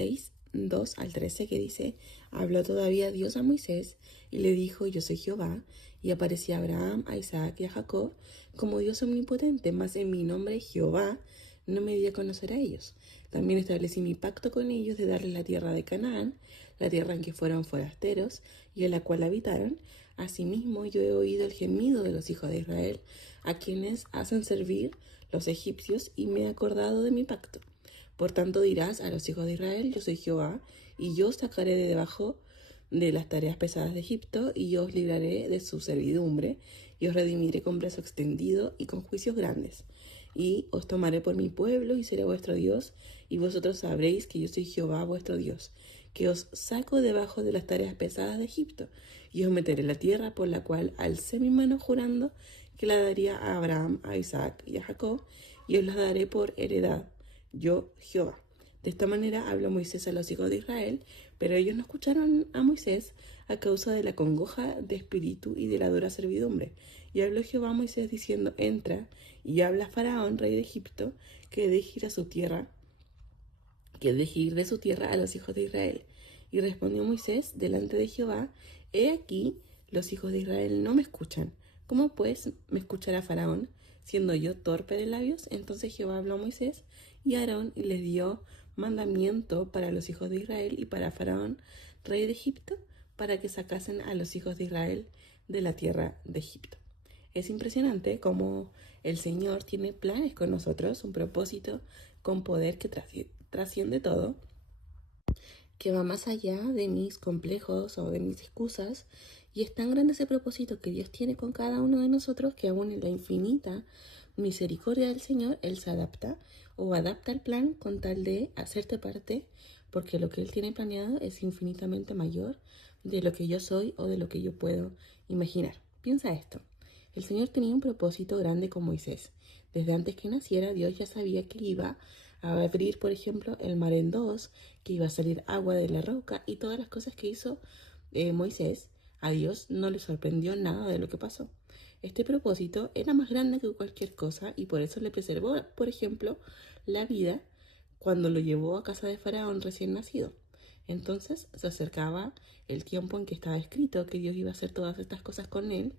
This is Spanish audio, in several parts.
6, 2 al 13, que dice: habló todavía Dios a Moisés y le dijo: yo soy Jehová, y aparecí a Abraham, a Isaac y a Jacob como Dios omnipotente, mas en mi nombre Jehová no me di a conocer a ellos. También establecí mi pacto con ellos de darles la tierra de Canaán, la tierra en que fueron forasteros y en la cual habitaron. Asimismo yo he oído el gemido de los hijos de Israel, a quienes hacen servir los egipcios, y me he acordado de mi pacto. Por tanto dirás a los hijos de Israel: yo soy Jehová, y yo os sacaré de debajo de las tareas pesadas de Egipto, y yo os libraré de su servidumbre, y os redimiré con brazo extendido y con juicios grandes. Y os tomaré por mi pueblo, y seré vuestro Dios, y vosotros sabréis que yo soy Jehová vuestro Dios, que os saco debajo de las tareas pesadas de Egipto, y os meteré en la tierra por la cual alcé mi mano jurando que la daría a Abraham, a Isaac y a Jacob, y os la daré por heredad, yo Jehová. De esta manera habló Moisés a los hijos de Israel, pero ellos no escucharon a Moisés a causa de la congoja de espíritu y de la dura servidumbre. Y habló Jehová a Moisés diciendo: entra y habla a Faraón, rey de Egipto, que deje ir a su tierra, que deje ir de su tierra a los hijos de Israel. Y respondió Moisés delante de Jehová: he aquí, los hijos de Israel no me escuchan. ¿Cómo pues me escuchará Faraón, siendo yo torpe de labios? Entonces Jehová habló a Moisés y a Aarón, y les dio mandamiento para los hijos de Israel y para Faraón, rey de Egipto, para que sacasen a los hijos de Israel de la tierra de Egipto. Es impresionante cómo el Señor tiene planes con nosotros, un propósito con poder que trasciende todo, que va más allá de mis complejos o de mis excusas, y es tan grande ese propósito que Dios tiene con cada uno de nosotros, que aún en la infinita misericordia del Señor, Él se adapta o adapta el plan con tal de hacerte parte, porque lo que Él tiene planeado es infinitamente mayor de lo que yo soy o de lo que yo puedo imaginar. Piensa esto: el Señor tenía un propósito grande con Moisés. Desde antes que naciera, Dios ya sabía que iba a abrir, por ejemplo, el mar en dos, que iba a salir agua de la roca, y todas las cosas que hizo Moisés. A Dios no le sorprendió nada de lo que pasó. Este propósito era más grande que cualquier cosa, y por eso le preservó, por ejemplo, la vida cuando lo llevó a casa de Faraón recién nacido. Entonces se acercaba el tiempo en que estaba escrito que Dios iba a hacer todas estas cosas con él,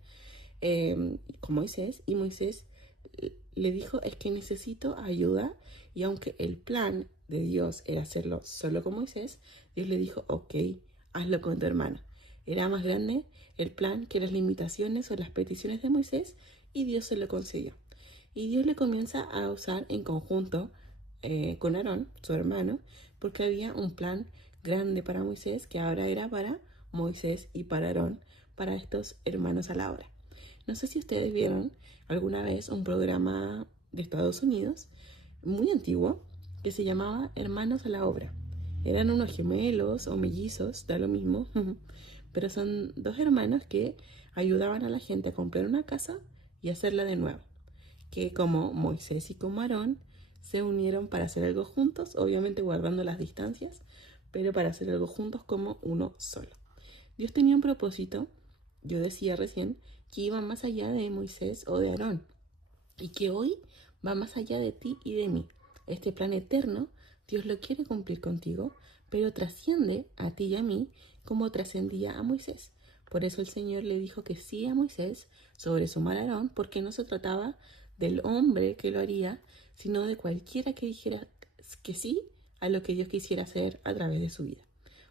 con Moisés, y Moisés le dijo: es que necesito ayuda. Y aunque el plan de Dios era hacerlo solo con Moisés, Dios le dijo: ok, hazlo con tu hermano. Era más grande el plan que las limitaciones o las peticiones de Moisés, y Dios se lo concedió. Y Dios le comienza a usar en conjunto con Aarón, su hermano, porque había un plan grande para Moisés, que ahora era para Moisés y para Aarón, para estos hermanos a la obra. No sé si ustedes vieron alguna vez un programa de Estados Unidos muy antiguo que se llamaba Hermanos a la Obra. Eran unos gemelos o mellizos, da lo mismo, pero son dos hermanos que ayudaban a la gente a comprar una casa y hacerla de nuevo. Que como Moisés y como Aarón se unieron para hacer algo juntos, obviamente guardando las distancias, pero para hacer algo juntos como uno solo. Dios tenía un propósito, yo decía recién, que iba más allá de Moisés o de Aarón, y que hoy va más allá de ti y de mí. Este plan eterno, Dios lo quiere cumplir contigo, pero trasciende a ti y a mí como trascendía a Moisés. Por eso el Señor le dijo que sí a Moisés sobre sumar a Aarón, porque no se trataba del hombre que lo haría, sino de cualquiera que dijera que sí a lo que Dios quisiera hacer a través de su vida.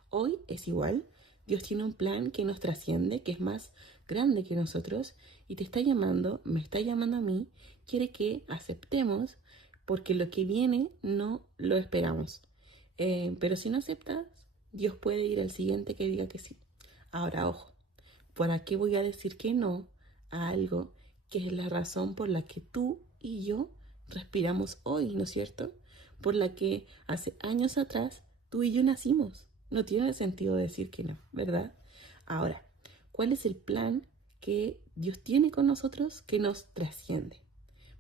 Hoy es igual. Dios tiene un plan que nos trasciende, que es más grande que nosotros, y te está llamando, me está llamando a mí. Quiere que aceptemos, porque lo que viene no lo esperamos. Pero si no aceptas, Dios puede ir al siguiente que diga que sí. Ahora, ojo, ¿para qué voy a decir que no a algo que es la razón por la que tú y yo respiramos hoy, ¿no es cierto? Por la que hace años atrás tú y yo nacimos. No tiene sentido decir que no, ¿verdad? Ahora, ¿cuál es el plan que Dios tiene con nosotros que nos trasciende?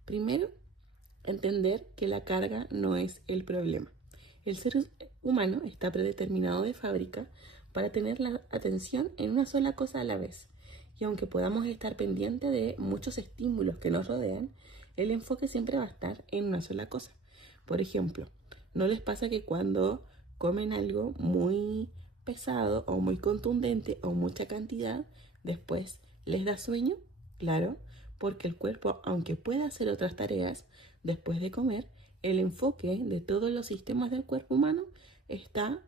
Primero, entender que la carga no es el problema. El ser humano está predeterminado de fábrica para tener la atención en una sola cosa a la vez. Y aunque podamos estar pendientes de muchos estímulos que nos rodean, el enfoque siempre va a estar en una sola cosa. Por ejemplo, ¿no les pasa que cuando comen algo muy pesado o muy contundente o mucha cantidad, después les da sueño, claro, porque el cuerpo, aunque pueda hacer otras tareas después de comer, el enfoque de todos los sistemas del cuerpo humano está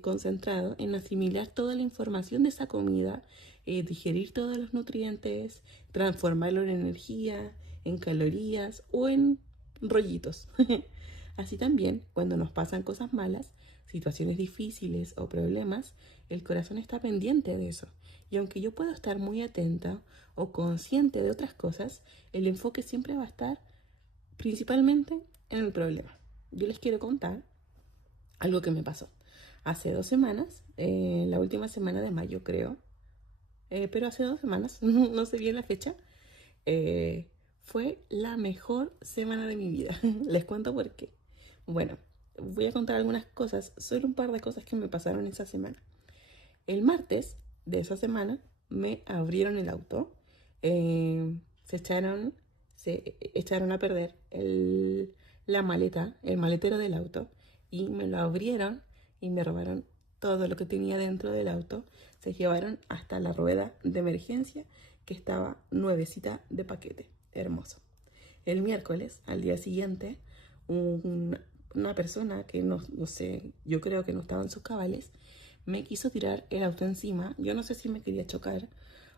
concentrado en asimilar toda la información de esa comida, digerir todos los nutrientes, transformarlo en energía, en calorías o en rollitos. Así también, cuando nos pasan cosas malas, situaciones difíciles o problemas, el corazón está pendiente de eso. Y aunque yo puedo estar muy atenta o consciente de otras cosas, el enfoque siempre va a estar principalmente en el problema. Yo les quiero contar algo que me pasó. Hace 2 semanas, la última semana de mayo creo, pero hace 2 semanas, no sé bien la fecha, fue la mejor semana de mi vida. Les cuento por qué. Bueno, voy a contar algunas cosas, solo un par de cosas que me pasaron esa semana. El martes de esa semana me abrieron el auto, se echaron a perder la maleta, el maletero del auto, y me lo abrieron y me robaron todo lo que tenía dentro del auto. Se llevaron hasta la rueda de emergencia que estaba nuevecita de paquete. Hermoso. El miércoles, al día siguiente, una persona que no sé, yo creo que no estaba en sus cabales, me quiso tirar el auto encima. Yo no sé si me quería chocar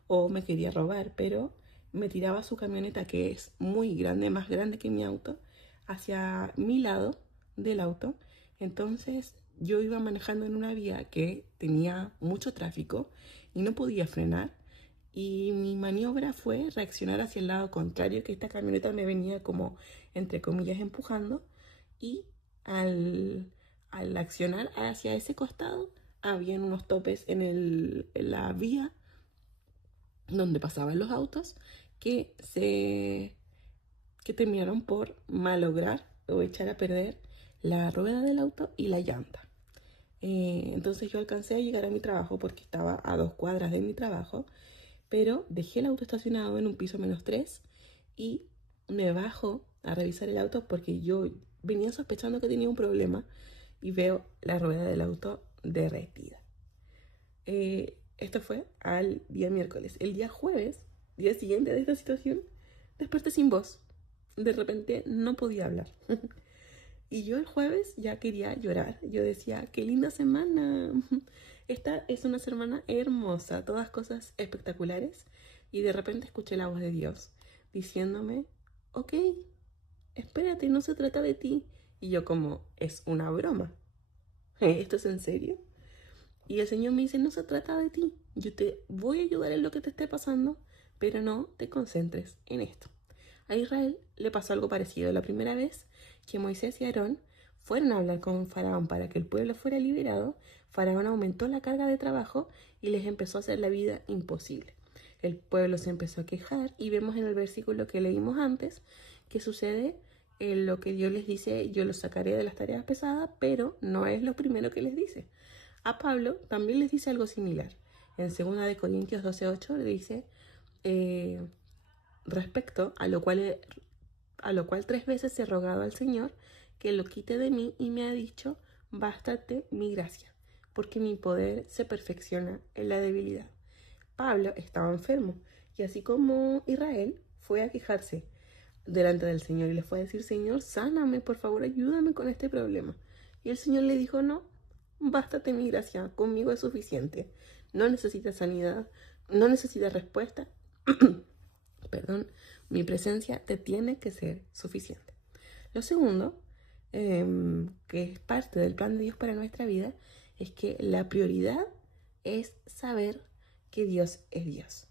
o me quería robar, pero me tiraba su camioneta, que es muy grande, más grande que mi auto, hacia mi lado del auto. Entonces yo iba manejando en una vía que tenía mucho tráfico y no podía frenar. Y mi maniobra fue reaccionar hacia el lado contrario, que esta camioneta me venía como, entre comillas, empujando. Y al accionar hacia ese costado, habían unos topes en la vía donde pasaban los autos que terminaron por malograr o echar a perder la rueda del auto y la llanta. Entonces yo alcancé a llegar a mi trabajo porque estaba a 2 cuadras de mi trabajo, pero dejé el auto estacionado en un piso -3 y me bajo a revisar el auto porque yo venía sospechando que tenía un problema y veo la rueda del auto derretida. Esto fue al día miércoles. El día jueves, día siguiente de esta situación, desperté sin voz. De repente no podía hablar. Y yo el jueves ya quería llorar. Yo decía, qué linda semana. Esta es una semana hermosa, todas cosas espectaculares. Y de repente escuché la voz de Dios diciéndome, ok, espérate, no se trata de ti. Y yo como, es una broma. ¿Esto es en serio? Y el Señor me dice, no se trata de ti. Yo te voy a ayudar en lo que te esté pasando, pero no te concentres en esto. A Israel le pasó algo parecido. La primera vez que Moisés y Aarón fueron a hablar con Faraón para que el pueblo fuera liberado, Faraón aumentó la carga de trabajo y les empezó a hacer la vida imposible. El pueblo se empezó a quejar y vemos en el versículo que leímos antes que sucede lo que Dios les dice, yo los sacaré de las tareas pesadas, pero no es lo primero que les dice. A Pablo también les dice algo similar. En 2 Corintios 12:8 le dice, respecto a lo cual 3 veces he rogado al Señor que lo quite de mí y me ha dicho, bástate mi gracia, porque mi poder se perfecciona en la debilidad. Pablo estaba enfermo y así como Israel fue a quejarse delante del Señor y le fue a decir, Señor, sáname, por favor, ayúdame con este problema. Y el Señor le dijo, no, bástate mi gracia, conmigo es suficiente. No necesitas sanidad, no necesitas respuesta. Perdón, mi presencia te tiene que ser suficiente. Lo segundo, que es parte del plan de Dios para nuestra vida, es que la prioridad es saber que Dios es Dios.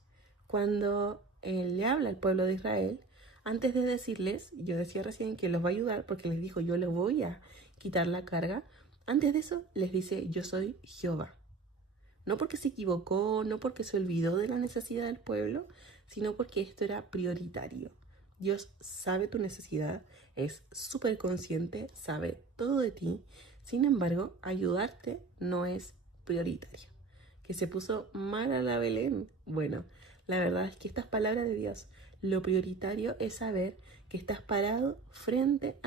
Cuando Él le habla al pueblo de Israel, antes de decirles, yo decía recién que los va a ayudar porque les dijo, yo les voy a quitar la carga. Antes de eso, les dice, yo soy Jehová. No porque se equivocó, no porque se olvidó de la necesidad del pueblo, sino porque esto era prioritario. Dios sabe tu necesidad, es súper consciente, sabe todo de ti. Sin embargo, ayudarte no es prioritario. Que se puso mal a la Belén. Bueno, la verdad es que estas palabras de Dios, lo prioritario es saber que estás parado frente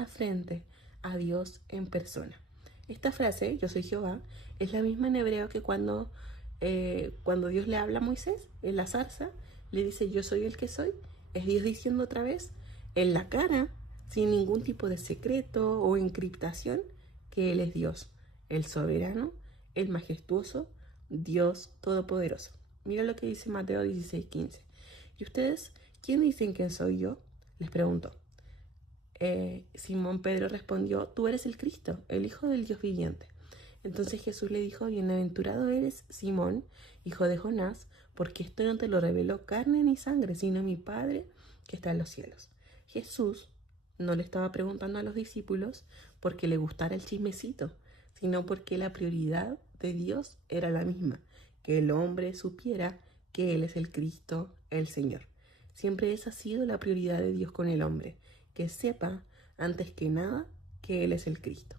a Dios en persona. Esta frase, yo soy Jehová, es la misma en hebreo que cuando Dios le habla a Moisés en la zarza, le dice yo soy el que soy. Es Dios diciendo otra vez en la cara, sin ningún tipo de secreto o encriptación, que Él es Dios, el soberano, el majestuoso, Dios todopoderoso. Mira lo que dice Mateo 16:15. ¿Y ustedes quién dicen que soy yo? Les preguntó. Simón Pedro respondió, tú eres el Cristo, el Hijo del Dios viviente. Entonces Jesús le dijo, bienaventurado eres, Simón, hijo de Jonás, porque esto no te lo reveló carne ni sangre, sino mi Padre que está en los cielos. Jesús no le estaba preguntando a los discípulos porque le gustara el chismecito, sino porque la prioridad de Dios era la misma, que el hombre supiera que Él es el Cristo, el Señor. Siempre esa ha sido la prioridad de Dios con el hombre, que sepa antes que nada que Él es el Cristo.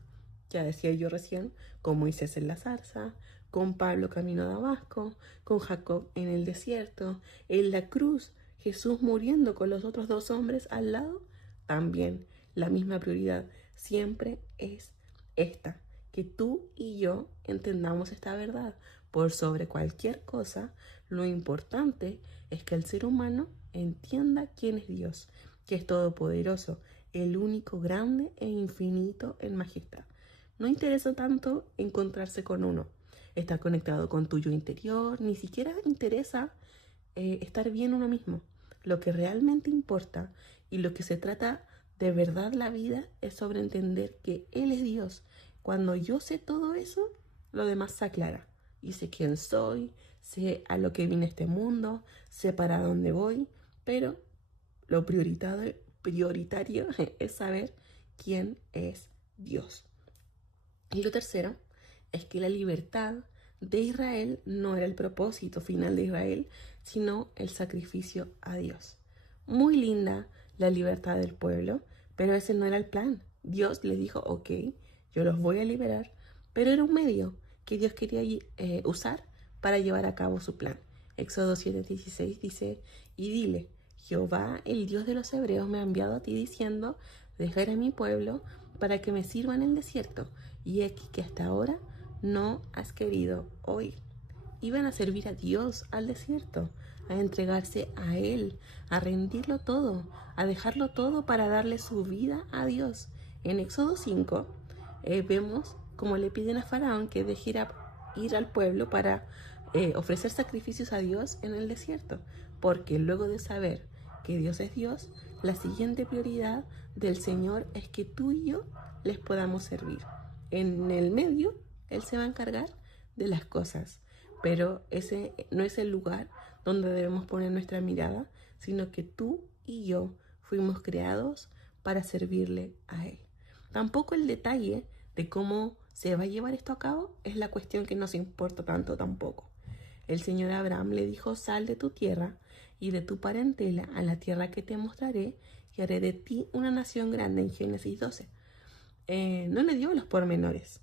Ya decía yo recién, con Moisés en la zarza, con Pablo camino a Damasco, con Jacob en el desierto, en la cruz, Jesús muriendo con los otros dos hombres al lado, también la misma prioridad siempre es esta, que tú y yo entendamos esta verdad. Por sobre cualquier cosa, lo importante es que el ser humano entienda quién es Dios, que es todopoderoso, el único grande e infinito en majestad. No interesa tanto encontrarse con uno, estar conectado con tu yo interior, ni siquiera interesa estar bien uno mismo. Lo que realmente importa y lo que se trata de verdad la vida es sobre entender que Él es Dios. Cuando yo sé todo eso, lo demás se aclara. Y sé quién soy, sé a lo que vine a este mundo, sé para dónde voy, pero lo prioritario es saber quién es Dios. Y lo tercero es que la libertad de Israel no era el propósito final de Israel, sino el sacrificio a Dios. Muy linda la libertad del pueblo, pero ese no era el plan. Dios le dijo, ok, yo los voy a liberar, pero era un medio que Dios quería usar para llevar a cabo su plan. Éxodo 7:16 dice, y dile, Jehová, el Dios de los hebreos, me ha enviado a ti diciendo, dejar a mi pueblo para que me sirva en el desierto. Y aquí que hasta ahora no has querido oír. Iban a servir a Dios al desierto, a entregarse a Él, a rendirlo todo, a dejarlo todo para darle su vida a Dios. En Éxodo 5 vemos cómo le piden a Faraón que deje ir al pueblo para ofrecer sacrificios a Dios en el desierto, porque luego de saber que Dios es Dios, la siguiente prioridad del Señor es que tú y yo les podamos servir. En el medio, Él se va a encargar de las cosas, pero ese no es el lugar donde debemos poner nuestra mirada, sino que tú y yo fuimos creados para servirle a Él. Tampoco el detalle de cómo se va a llevar esto a cabo es la cuestión que nos importa tanto tampoco. El Señor Abraham le dijo, sal de tu tierra y de tu parentela a la tierra que te mostraré y haré de ti una nación grande en Génesis 12. No le dio los pormenores,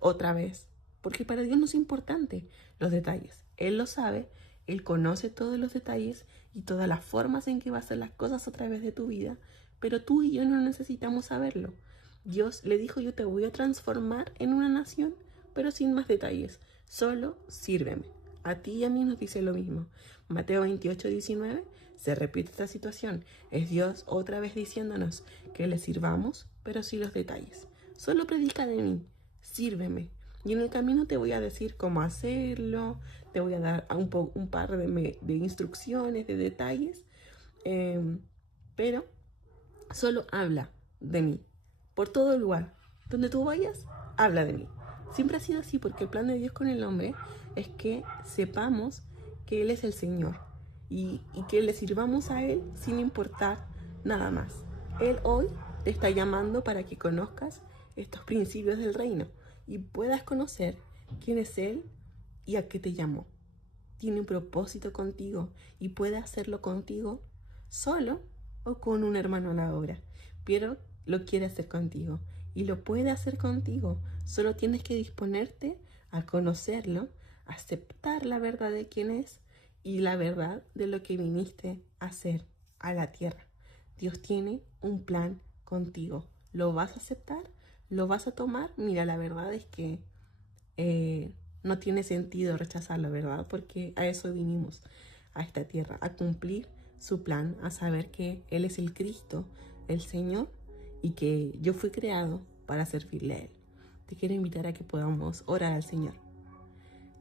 otra vez, porque para Dios no es importante los detalles. Él lo sabe, Él conoce todos los detalles y todas las formas en que va a hacer las cosas a través de tu vida, pero tú y yo no necesitamos saberlo. Dios le dijo, yo te voy a transformar en una nación, pero sin más detalles, solo sírveme. A ti y a mí nos dice lo mismo. Mateo 28:19 se repite esta situación. Es Dios otra vez diciéndonos que le sirvamos, pero sin los detalles. Solo predica de mí, sírveme. Y en el camino te voy a decir cómo hacerlo, te voy a dar un par de instrucciones, de detalles, pero solo habla de mí. Por todo lugar, donde tú vayas, habla de mí. Siempre ha sido así porque el plan de Dios con el hombre es que sepamos que Él es el Señor y que le sirvamos a Él sin importar nada más. Él hoy te está llamando para que conozcas estos principios del reino y puedas conocer quién es Él y a qué te llamó. Tiene un propósito contigo y puede hacerlo contigo solo o con un hermano a la obra, pero lo quiere hacer contigo y lo puede hacer contigo. Solo tienes que disponerte a conocerlo, aceptar la verdad de quién es y la verdad de lo que viniste a hacer a la tierra. Dios tiene un plan contigo. ¿Lo vas a aceptar? ¿Lo vas a tomar? Mira, la verdad es que no tiene sentido rechazarlo, ¿verdad? Porque a eso vinimos a esta tierra, a cumplir su plan, a saber que Él es el Cristo, el Señor, y que yo fui creado para servirle a Él. Te quiero invitar a que podamos orar al Señor.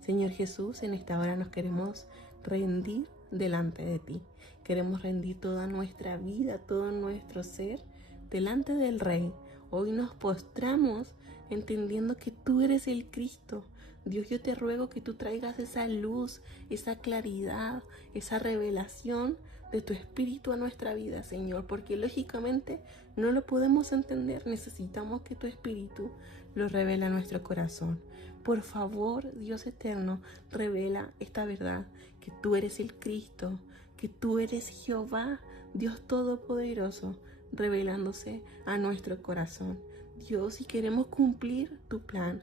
Señor Jesús, en esta hora nos queremos rendir delante de ti. Queremos rendir toda nuestra vida, todo nuestro ser delante del Rey. Hoy nos postramos entendiendo que tú eres el Cristo. Dios, yo te ruego que tú traigas esa luz, esa claridad, esa revelación de tu Espíritu a nuestra vida, Señor, porque lógicamente no lo podemos entender. Necesitamos que tu Espíritu lo revele a nuestro corazón. Por favor, Dios eterno, revela esta verdad, que tú eres el Cristo, que tú eres Jehová, Dios Todopoderoso, revelándose a nuestro corazón. Dios, si queremos cumplir tu plan,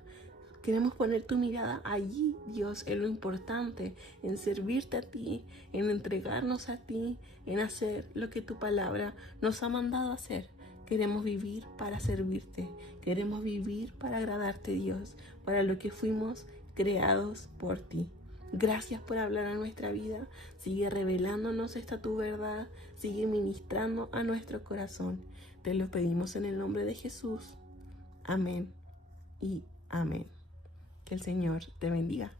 queremos poner tu mirada allí, Dios, en lo importante, en servirte a ti, en entregarnos a ti, en hacer lo que tu palabra nos ha mandado a hacer. Queremos vivir para servirte, queremos vivir para agradarte, Dios, para lo que fuimos creados por ti. Gracias por hablar a nuestra vida, sigue revelándonos esta tu verdad, sigue ministrando a nuestro corazón. Te lo pedimos en el nombre de Jesús. Amén y amén. Que el Señor te bendiga.